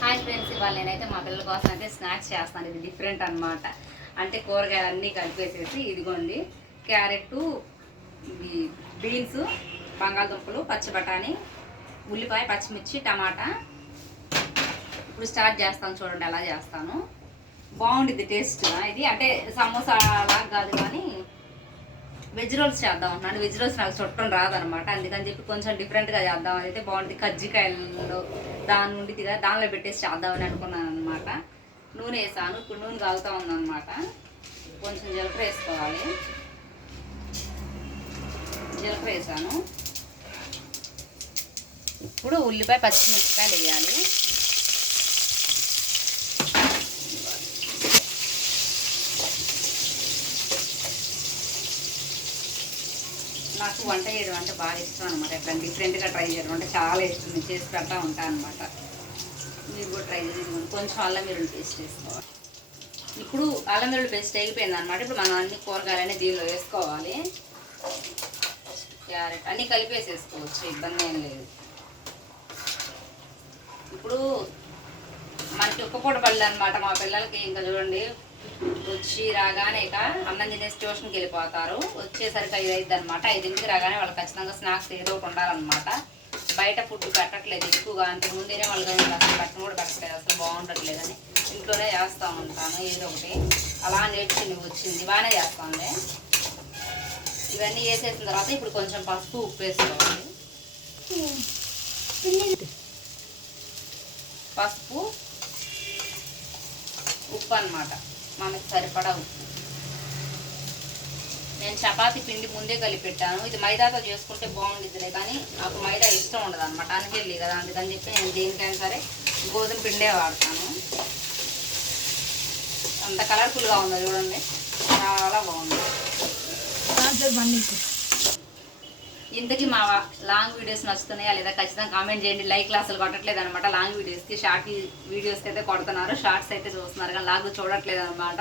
Hi friends ఇవాళ నేనైతే మా పిల్లల కోసం అయితే స్నాక్స్ చేస్తాను. ఇది డిఫరెంట్ అన్నమాట. అంటే కూరగాయలు అన్నీ కలిపేసేసి ఇదిగోండి క్యారెట్ బీన్స్ బంగాళదుంపలు పచ్చి బఠానీ ఉల్లిపాయ పచ్చిమిర్చి టమాటా. ఇప్పుడు స్టార్ట్ చేస్తాను చూడండి ఎలా చేస్తాను. బాగుండిద్ది టేస్ట్ ఇది అంటే సమోసా లాగా కాదు కానీ వెజ్ రోల్స్ చేద్దాం అంటున్నాను వెజ్ రోల్స్ నాకు చుట్టం రాదనమాట. అందుకని చెప్పి కొంచెం డిఫరెంట్గా చేద్దాం. అయితే బాగుంటుంది కజ్జికాయలలో దాని ఉండిది కదా దానిలో పెట్టేసి చేద్దామని అనుకున్నాను అనమాట. నూనె వేసాను. ఇప్పుడు నూనె కాగుతూ ఉందన్నమాట. కొంచెం జీలకర్ర వేసుకోవాలి. జీలకర్ర వేసాను. ఇప్పుడు ఉల్లిపాయ పచ్చిమిరపకాయలు వేయాలి. నాకు వంట చేయడం అంటే బాగా ఇష్టం అనమాట ఎట్లా డిఫరెంట్గా ట్రై చేయడం అంటే చాలా ఇష్టం. నేను చేసి పెడతా ఉంటాను అనమాట మీరు కూడా ట్రై చేయండి. కొంచెం అల్లం వెల్లుల్లి పేస్ట్ వేసుకోవాలి. ఇప్పుడు అల్లం వెల్లుల్లి పేస్ట్ అయిపోయింది అనమాట ఇప్పుడు మనం అన్ని కూరగాయలన్నీ దీనిలో వేసుకోవాలి. క్యారెట్ అన్నీ కలిపేసేసుకోవచ్చు. ఇబ్బంది ఏం లేదు. ఇప్పుడు మనకి ఒక్క పూట పళ్ళు అనమాట మా పిల్లలకి. ఇంకా చూడండి. వచ్చి రాగానే ఇక అన్నం తినేసి ట్యూషన్కి వెళ్ళిపోతారు. వచ్చేసరికి ఐదు అయింది అనమాట ఐదింటికి రాగానే వాళ్ళకి ఖచ్చితంగా స్నాక్స్ ఏదో ఒకటి ఉండాలన్నమాట. బయట ఫుడ్ పెట్టట్లేదు ఎక్కువగా. అంతకుముందేనే వాళ్ళు వాళ్ళకి అసలు పెట్టడం కూడా పెట్టలేదు అసలు బాగుండట్లేదు అని ఇంట్లోనే చేస్తూ ఉంటాను ఏదో ఒకటి. అలా నేర్చుకుని వచ్చింది. బాగానే చేస్తుంది. ఇవన్నీ వేసేసిన తర్వాత ఇప్పుడు కొంచెం పసుపు ఉప్పు వేసుకోవాలి. పసుపు ఉప్పు అన్నమాట. మనకి సరిపడా ఉప్పు నేను చపాతీ పిండి ముందే కలిపెట్టాను. ఇది మైదాతో చేసుకుంటే బాగుండిద్దిలే కానీ నాకు మైదా ఇష్టం ఉండదు అనమాట అన్హెల్దీ కదా అందుకని చెప్పి నేను దేనికైనా సరే గోధుమ పిండే వాడతాను. అంత కలర్ఫుల్గా ఉందో చూడండి. చాలా బాగుంది. ఇంతకీ మా లాంగ్ వీడియోస్ నచ్చుతున్నాయా లేదా ఖచ్చితంగా కామెంట్ చేయండి. లైక్ అసలు కొట్టట్లేదు అనమాట లాంగ్ వీడియోస్కి. షార్ట్ వీడియోస్కి అయితే కొడుతున్నారు. షార్ట్స్ అయితే చూస్తున్నారు కానీ లాగ్ చూడట్లేదు అనమాట.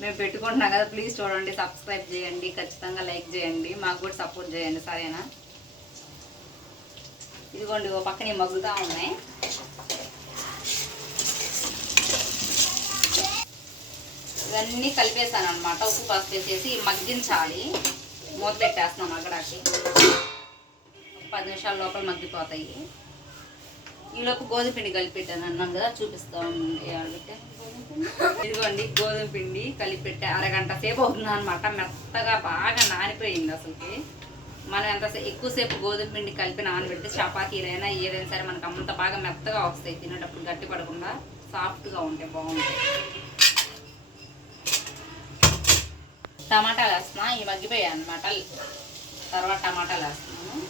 మేము పెట్టుకుంటున్నాం కదా. ప్లీజ్ చూడండి సబ్స్క్రైబ్ చేయండి ఖచ్చితంగా లైక్ చేయండి. మాకు కూడా సపోర్ట్ చేయండి సరేనా? ఇదిగోండి ఓ పక్కన మగ్గుతూ ఉన్నాయి. ఇవన్నీ కలిపేసాను అనమాట ఉప్పు పసుపు వేసేసి మగ్గించాలి. మూత పెట్టేస్తున్నాం అక్కడకి పది నిమిషాల లోపల మగ్గిపోతాయి. ఈలోపు గోధుమ పిండి కలిపెట్టాను అన్నాం కదా చూపిస్తాం ఇదిగోండి గోధుమ పిండి కలిపి అరగంట సేపు అవుతుంది అనమాట మెత్తగా బాగా నానిపోయింది అసలుకి. మనం ఎంత ఎక్కువసేపు గోధుమ పిండి కలిపి నానబెడితే చపాతీలైనా ఏదైనా సరే మనకు అంత బాగా మెత్తగా వస్తాయి తినేటప్పుడు గట్టి పడకుండా సాఫ్ట్గా ఉంటాయి బాగుంటాయి టమాటాలు వేస్తున్నా ఈ మగ్గిపోయాయి అనమాట తర్వాత టమాటాలు వేస్తున్నాను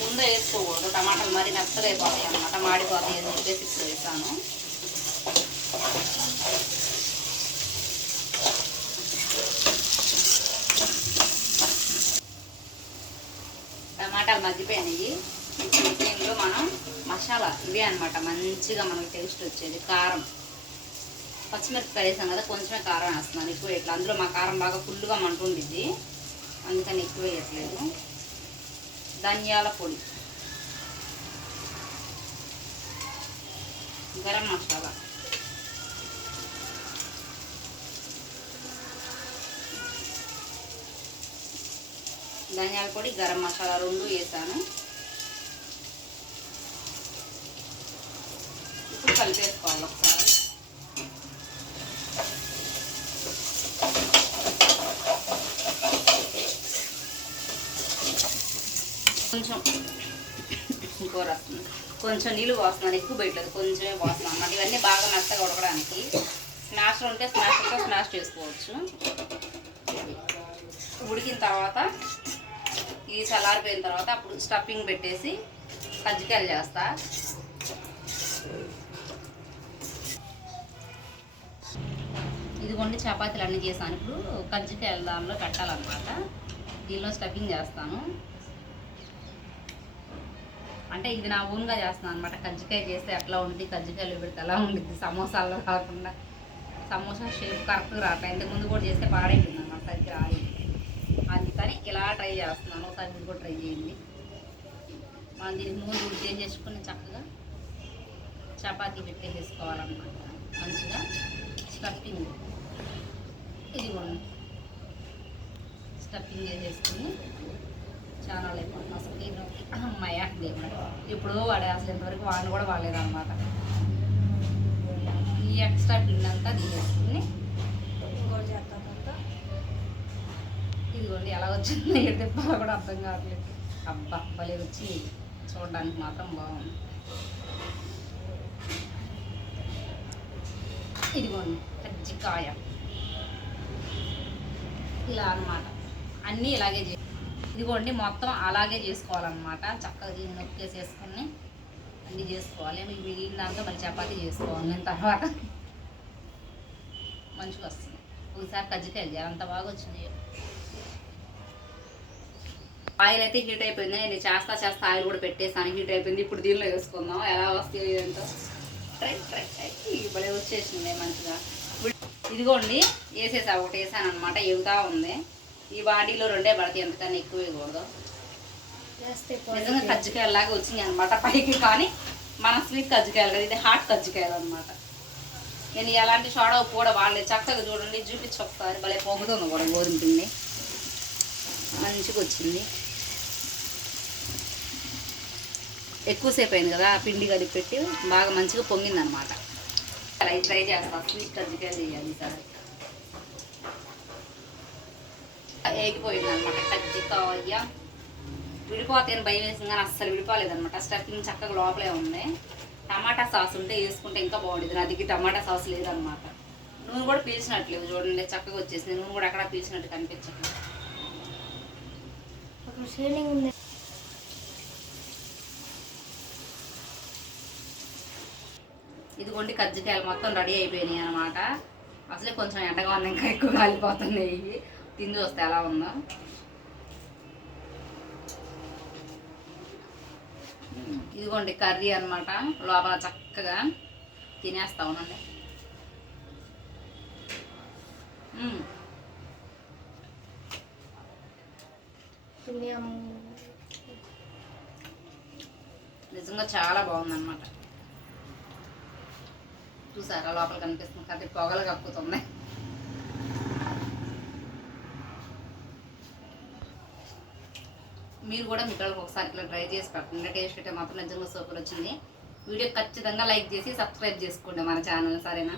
ముందే వేసుకోకూడదు. టమాటాలు మరీ మెత్తగా అయిపోతాయి అనమాట మాడిపోతాయి అని చెప్పేసి ఇప్పుడు వేసాను. టమాటాలు మగ్గిపోయినాయి. దీనిలో మనం మసాలా ఇవే అనమాట మంచిగా మనకు టేస్ట్ వచ్చేది. కారం. పచ్చిమిరపకాయ వేసాం కదా కొంచెమే కారం వేస్తున్నాను ఎక్కువ వేయట్లేదు. అందులో మా కారం బాగా ఫుల్గా మంటుండిద్ది అందుకని ఎక్కువ వేయట్లేదు. ధనియాల పొడి. గరం మసాలా. ధనియాల పొడి గరం మసాలా రెండు వేసాను. ఇప్పుడు కలిపేసుకోవాలి ఒకసారి. కొంచెం కూర వస్తుంది కొంచెం నీళ్ళు పోస్తున్నాను ఎక్కువ పెట్టలేదు కొంచెమే పోస్తున్నాను అన్నమాట. ఇవన్నీ బాగా మెత్తగా ఉడకడానికి స్మాషర్ ఉంటే స్మాషర్తో స్మాష్ చేసుకోవచ్చు. ఉడికిన తర్వాత ఈ చల్లారిపోయిన తర్వాత అప్పుడు స్టఫింగ్ పెట్టేసి కజ్జికాయలు చేస్తా. ఇదిగోండి చపాతీలు అన్నీ చేశాను. ఇప్పుడు కజ్జికాయలు దానిలో పెట్టాలన్నమాట. దీనిలో స్టఫింగ్ చేస్తాను. అంటే ఇది నా ఓన్గా చేస్తున్నాను అనమాట కజ్జికాయ చేస్తే ఎట్లా ఉంటుంది? కజ్జికాయలు పెడితే ఎలా ఉంటుంది? సమోసాల్లో కాకుండా. సమోసా షేప్ కరెక్ట్గా రావట్లేదు ఇంతకు ముందు కూడా చేస్తే పాడైపోయింది అనమాట సరిగ్గా రాలేదు. అందుకని ఇలా ట్రై చేస్తున్నాను. ఒకసారి మీరు కూడా ట్రై చేయండి. మనం దీనికి మూడు కూడా చేంజ్ చేసుకుని చక్కగా చపాతీ పెట్టేసేసుకోవాలన్నమాట మంచిగా స్టఫింగ్ ఇది కూడా స్టఫింగ్ చేసేసుకుని చాలా లేకుండా అసలు నేను నొప్పి అమ్మాయి దేవుడు ఇప్పుడు వాడే అసలు ఇంతవరకు వాడిని కూడా వాడలేదన్నమాట. ఈ ఎక్స్ట్రా పిండి అంతా తీసేసుకుని ఇంకోటి చేస్తాం తర్వాత ఇదిగోండి ఎలా వచ్చింది? ఏ తిప్పాలో కూడా అర్థం కావట్లేదు. అబ్బా భలే వచ్చి చూడడానికి మాత్రం బాగుంది. ఇదిగోండి కజ్జికాయ ఇలా అన్నమాట. అన్నీ ఇలాగే చే ఇదిగోండి మొత్తం అలాగే చేసుకోవాలన్నమాట. చక్కగా దీన్ని నొక్కేసేసుకుని అన్నీ చేసుకోవాలి. మీకు మిగిలిన దాంతో మళ్ళీ చపాతీ చేసుకోవాలి. నేను తర్వాత మంచిగా వస్తుంది. ఒకసారి కజ్జికాయలు చేయాలి అంత బాగా వచ్చింది. ఆయిల్ అయితే హీట్ అయిపోయింది. నేను చేస్తా చేస్తా ఆయిల్ కూడా పెట్టేసాను హీట్ అయిపోయింది. ఇప్పుడు దీనిలో వేసుకుందాం. ఎలా వస్తాయి ఏంటో. Try try try. ఇప్పుడే వచ్చేసింది మంచిగా. ఇదిగోండి వేసేసా. ఒకటి వేసాను అనమాట ఎగుతా ఉంది. ఈ బాడీలో రెండే పడతాయి. ఎంతకన్నా ఎక్కువ వేయకూడదు నిజంగా కజ్జికాయలాగా వచ్చింది అనమాట పైకి కానీ మన స్వీట్ కజ్జికాయలు కదా ఇది హాట్ కజ్జికాయలు అనమాట నేను ఎలాంటి షాడో కూడా వాడలేదు. చక్కగా చూడండి చూపించి ఒకసారి. భలే పొంగుతుంది కూడా గోధుమ పిండి. మంచిగా వచ్చింది ఎక్కువసేపు అయింది కదా ఆ పిండి కలిపి పెట్టి బాగా మంచిగా పొంగింది అనమాట ట్రై చేస్తా. స్వీట్ కజ్జికాయలు చేయాలి ఈసారి. ఏగిపోయింది అనమాట కజ్జికాయ విడిపోతే భయం వేసింది కానీ అస్సలు విడిపోలేదన్నమాట. స్టఫింగ్ చక్కగా లోపలే ఉంది. టమాటా సాస్ ఉంటే వేసుకుంటే ఇంకా బాగుండేది. నా దగ్గర టమాటా సాస్ లేదనమాట నూనె కూడా పీల్చినట్లేదు చూడండి చక్కగా వచ్చేసింది. నూనె కూడా అక్కడ పీల్చినట్టు కనిపించట్లేదు. ఇదిగోండి కజ్జికాయలు మొత్తం రెడీ అయిపోయినాయి అనమాట అసలే కొంచెం ఎండగా ఉంది ఇంకా ఎక్కువ కాలిపోతున్నాయి తిని చూస్తే ఎలా ఉందో. ఇదిగోండి కర్రీ అన్నమాట. లోపల చక్కగా తినేస్తా ఉండండి. నిజంగా చాలా బాగుందన్నమాట. చూసారా లోపల కనిపిస్తుంది. కర్రీ పొగలు కక్కుతుంది మీరు కూడా మీ పిల్లలకు ఒకసారి ఇట్లా ట్రై చేసి పెట్టండి. టేస్ట్ అయితే మాత్రం నిజంగా సూపర్ వచ్చింది. వీడియో ఖచ్చితంగా లైక్ చేసి సబ్స్క్రైబ్ చేసుకోండి మన ఛానల్ సరేనా?